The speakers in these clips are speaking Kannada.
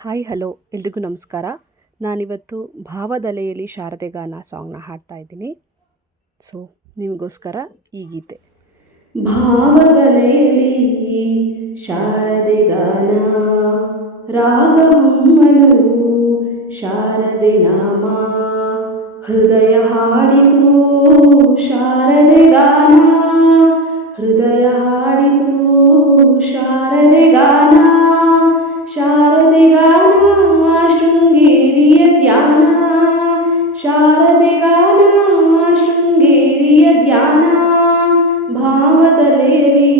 ಹಾಯ್, ಹಲೋ, ಎಲ್ರಿಗೂ ನಮಸ್ಕಾರ. ನಾನಿವತ್ತು ಭಾವದಲೆಯಲ್ಲಿ ಶಾರದೆ ಗಾನ ಸಾಂಗ್ನ ಹಾಡ್ತಾ ಇದ್ದೀನಿ. ಸೊ, ನಿಮಗೋಸ್ಕರ ಈ ಗೀತೆ. ಭಾವದಲೆಯಲ್ಲಿ ಶಾರದೆ ಗಾನ, ರಾಗ ಹೊಮ್ಮಲು, ಶಾರದೆ ನಾಮ, ಹೃದಯ ಹಾಡಿತು ಶಾರದೆ ಗಾನ, ಹೃದಯ ಹಾಡಿತು ಶಾರದೆ ಗಾನ. गाना शृङ्गेरिय ध्याना शारदे गाना शृङ्गेरिय ध्याना भावदलेली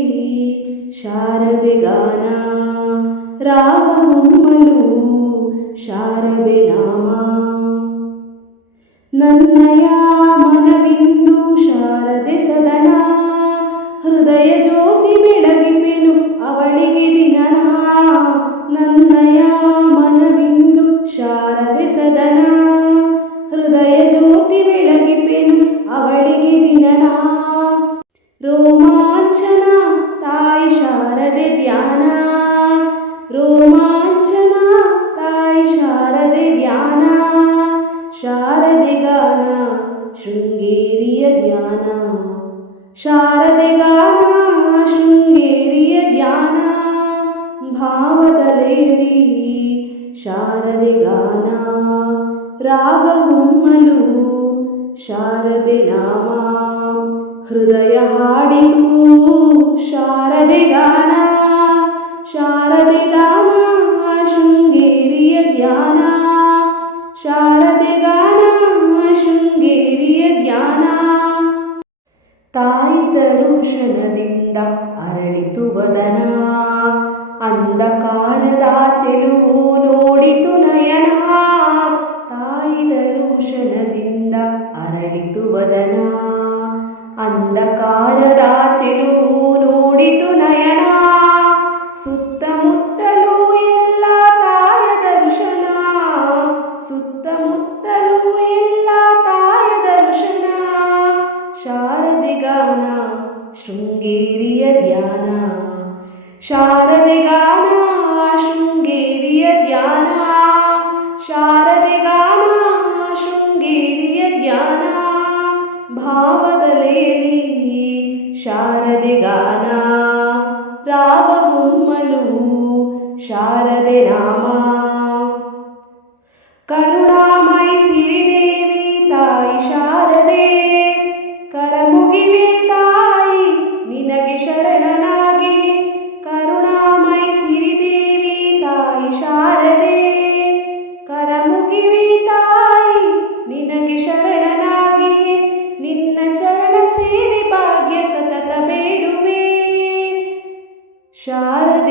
शारदे गाना राग रोमाञ्चना ताय शारदे ध्याना। रोमाञ्चना तायि शारदे ध्याना। शारदे गाना शृङ्गेरिय ध्याना। शारदे गाना शृङ्गेरिय ध्याना। भावदलेली शारदे गाना। रागहुम्मलु शारदे नामा। ಹೃದಯ ಹಾಡಿತು. ಶಾರದೆ ಗಾನ, ಶಾರದೆ ದಾನ ಶೃಂಗೇರಿಯ ಧ್ಯಾನ, ಶಾರದೆ ಗಾನ, ಶೃಂಗೇರಿಯ ಧ್ಯಾನ. ತಾಯಿ ದರುಶನದಿಂದ ಅರಳಿತು ವದನ, ಅಂಧಕಾರದ ಚೆಲುವು ಅಂಧಕಾರದ ಚೆಲುವು ನೋಡಿತು ನಯನ. ಸುತ್ತಮುತ್ತಲೂ ಎಲ್ಲ ತಾಯ ದರ್ಶನ ಸುತ್ತಮುತ್ತಲೂ ಎಲ್ಲ ತಾಯ ದರ್ಶನ ಶಾರದೆ ಗಾನ, ಶೃಂಗೇರಿಯ ಧ್ಯಾನ. ಶಾರದೆ ಗಾನ, ಶೃಂಗೇರಿಯ ಧ್ಯಾನ. ಶಾರದೆ ಶಾರದೆ ಗಾನ ರಾಗ ಹೊಮ್ಮಲು ಶಾರದೆ ನಾಮ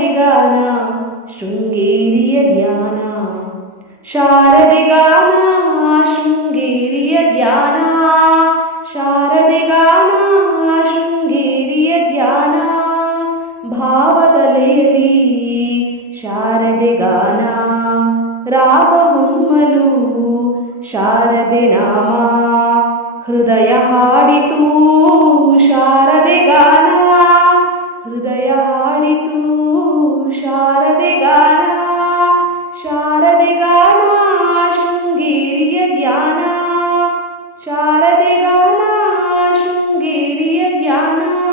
ಗಾನ ಶೃಂಗೇರಿಯ ಧ್ಯಾನ ಶಾರದೆ ಗಾನ ಶೃಂಗೇರಿಯ ಧ್ಯಾನ ಶಾರದೆ ಗಾನ ಶೃಂಗೇರಿಯ ಧ್ಯಾನ ಭಾವದಲೆಯಲ್ಲಿ ಶಾರದೆ ಗಾನ ರಾಗ ಹೊಮ್ಮಲು ಶಾರದೆ ನಾಮ ಹೃದಯ ಹಾಡಿತು ಶಾರದೆ शारदे गाना शृङ्गेरिय ध्याना शारदे गाना शृङ्गेरिय ध्याना